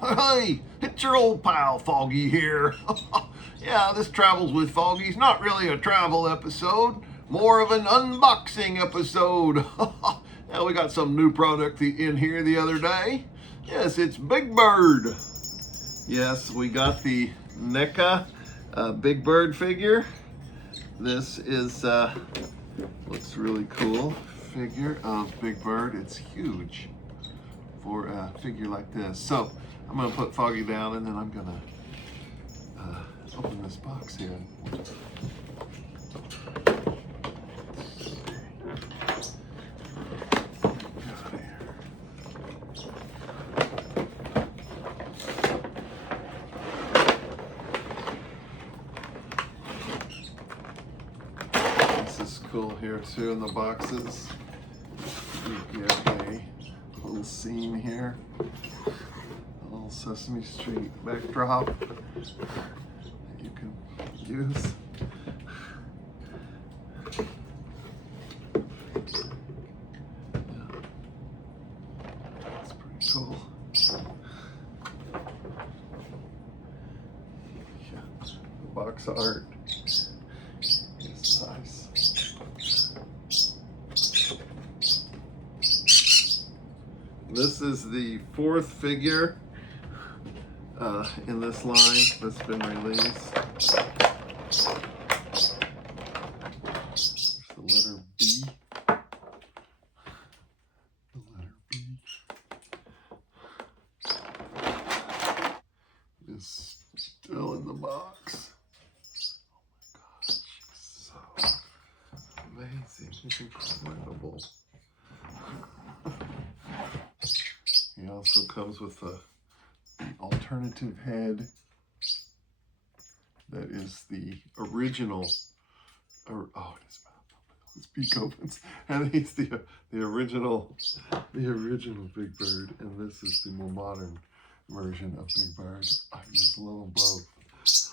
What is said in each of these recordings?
Hey, it's your old pal Foggy here. Yeah, this Travels with Foggy's not really a travel episode, more of an unboxing episode. Yeah, we got some new product in here the other day. Yes, it's Big Bird. Yes, we got the NECA Big Bird figure. This is, looks really cool figure of Big Bird. It's huge for a figure like this. So I'm gonna put Foggy down and then I'm gonna open this box here. This is cool here too in the boxes. You get a little scene here. A little Sesame Street backdrop that you can use. Yeah. That's pretty cool. Yeah. The box art is nice. This is the fourth figure in this line that's been released. There's the letter B. The letter B is still in the box. Oh my gosh, it's so amazing. It's incredible. He also comes with the alternative head that is the original, his beak opens, and he's the original Big Bird, and this is the more modern version of Big Bird. I just love them both.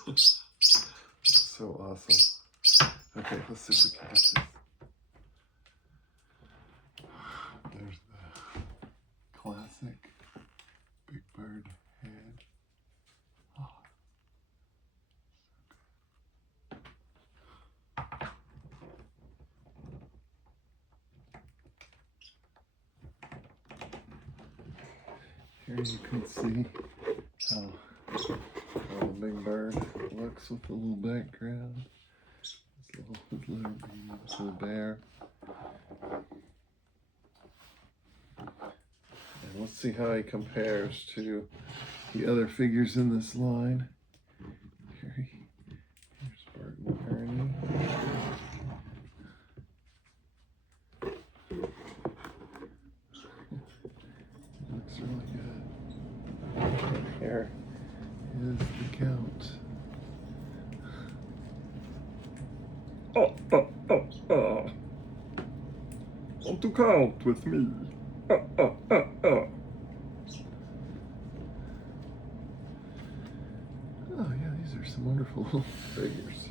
It's so awesome. Okay, let's see if we can get this. There's the classic Big Bird head. Oh. Here you can see how the Big Bird looks with the little background. This little bee, this little bear. And let's see how he compares to the other figures in this line. Here's Bert and Ernie. Looks really good. And here is the Count. Want to count with me? Oh yeah, these are some wonderful little figures.